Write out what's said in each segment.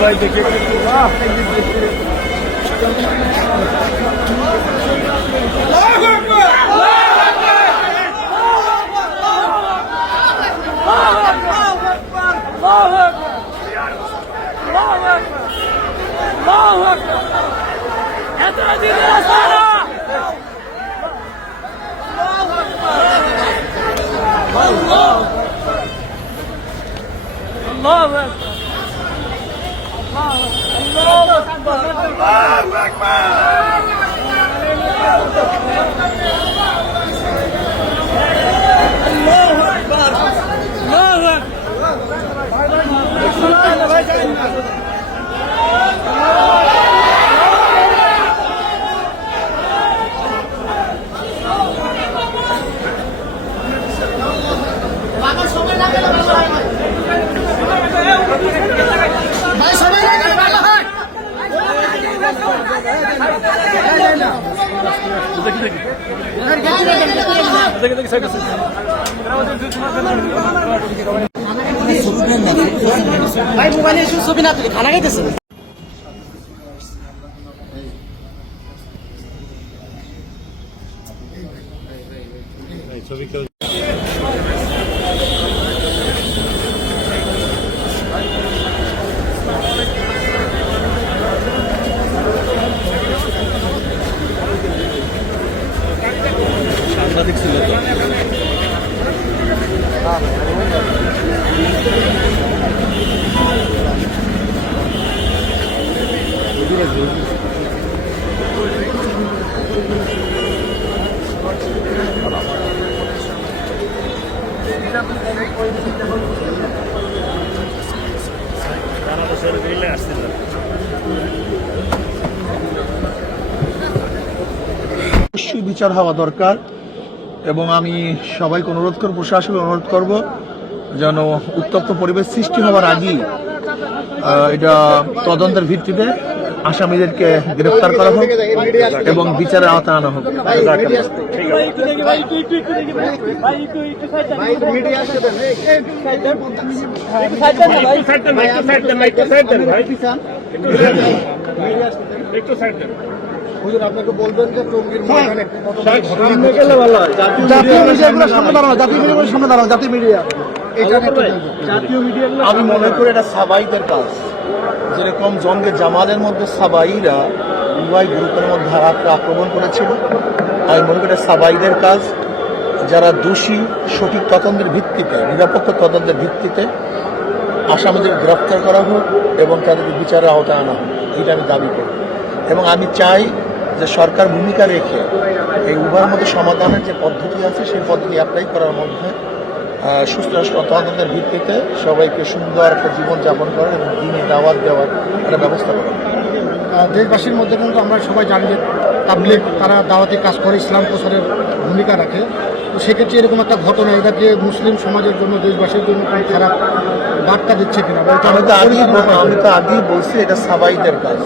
भाई देखिए ভাই মোবাইলে ছবি না তুলে খানা খাইতেছে সাংবাদিক ছিল তো অবশ্যই বিচার হওয়া দরকার এবং আমি সবাইকে অনুরোধ করব, প্রশাসনকে অনুরোধ করব যেন উত্তপ্ত পরিবেশ সৃষ্টি হওয়ার আগেই এটা তদন্তের ভিত্তিতে আসামিদেরকে গ্রেফতার করা হোক এবং বিচারের আওতায় আনা হোক। আপনাকে বলবেন যে টঙ্গীর ময়দানে জাতীয় মিডিয়া আমি মনে করি এটা সাবাইদের কাজ। যেরকম জঙ্গে জামালের মধ্যে সাবাইরা উভয় গ্রুপের মধ্যে আক্রমণ করেছিল, আমি মনে করি এটা সাবাইদের কাজ। যারা দোষী সঠিক তদন্তের ভিত্তিতে, নিরপেক্ষ তদন্তের ভিত্তিতে আসামিদের গ্রেফতার করা হোক এবং তাদেরকে বিচারের আওতায় আনা হোক, এটা আমি দাবি করি। এবং আমি চাই যে সরকার ভূমিকা রেখে এই উভয়ের মধ্যে সমাধানের যে পদ্ধতি আছে সেই পদ্ধতি অ্যাপ্লাই করার মধ্যে সুস্থ তদন্তের ভিত্তিতে সবাইকে সুন্দর একটা জীবনযাপন করার এবং দিনে দাওয়াত দেওয়ার একটা ব্যবস্থা করা। দেশবাসীর মধ্যে কিন্তু আমরা সবাই জানি যে তাবলীগ তারা দাওয়াতি কাজ করে, ইসলাম প্রচারের ভূমিকা রাখে। তো সেক্ষেত্রে এরকম একটা ঘটনা এটাকে মুসলিম সমাজের জন্য, দেশবাসীর জন্য কোনো খারাপ বার্তা দিচ্ছে কিনা? আমি তো আগেই বলছি এটা সাবাইদের কাজ।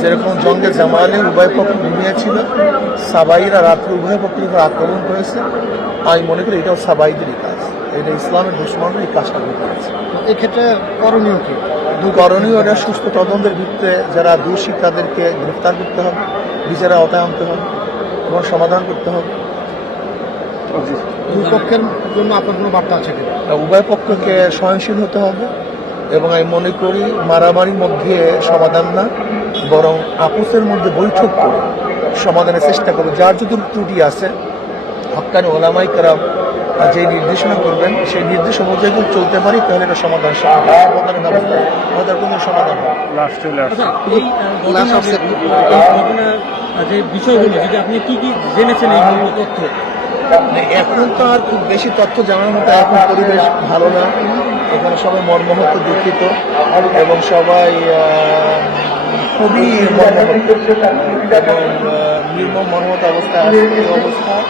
যেরকম জঙ্গে জামালে উভয় পক্ষ ঘুমিয়েছিল, সাবাইরা রাত্রে উভয় পক্ষের উপর আক্রমণ করেছে, আমি মনে করি এটাও সাবাইদেরই কাজ। এটা ইসলামের দুশ্মনরা এই কাজটা করেছে। এক্ষেত্রে করণীয় কি? করণীয় এটা সুস্থ তদন্তের ভিত্তিতে যারা দোষী তাদেরকে গ্রেফতার করতে হবে, বিচারের আওতায় আনতে হবে এবং সমাধান করতে হবে। দুই পক্ষের জন্য আপনার কোনো বার্তা আছে কিনা? উভয় পক্ষকে সহনশীল হতে হবে এবং আমি মনে করি মারামারির মধ্যে সমাধান না, বরং আপোসের মধ্যে বৈঠক করে সমাধানের চেষ্টা করবে। যার যদি ত্রুটি আছে হক্কানি ওলামাই কেরাম যে নির্দেশনা করবেন সেই নির্দেশ অনুযায়ী যদি চলতে পারি তাহলে এটা সমাধানের ব্যবস্থা, আমাদের কোনো সমাধান হবে। যে বিষয়গুলো যদি আপনি কি কি জেনেছেন এই তথ্য? এখন তো আর খুব বেশি তথ্য জানার মতো এখন পরিবেশ ভালো না, এখানে সবাই মর্মাহত দুঃখিত এবং সবাই খুবই মর্মাহত এবং নির্মম মর্মাহত অবস্থায় আছে। এই অবস্থায়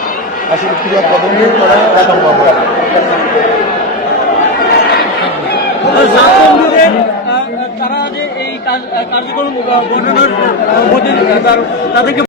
আসলে পুরো তদন্ত করা সম্ভব হয় না। ছাত্রদের তারা যে এই কার্যক্রম ঘটানোর মধ্যে তাদেরকে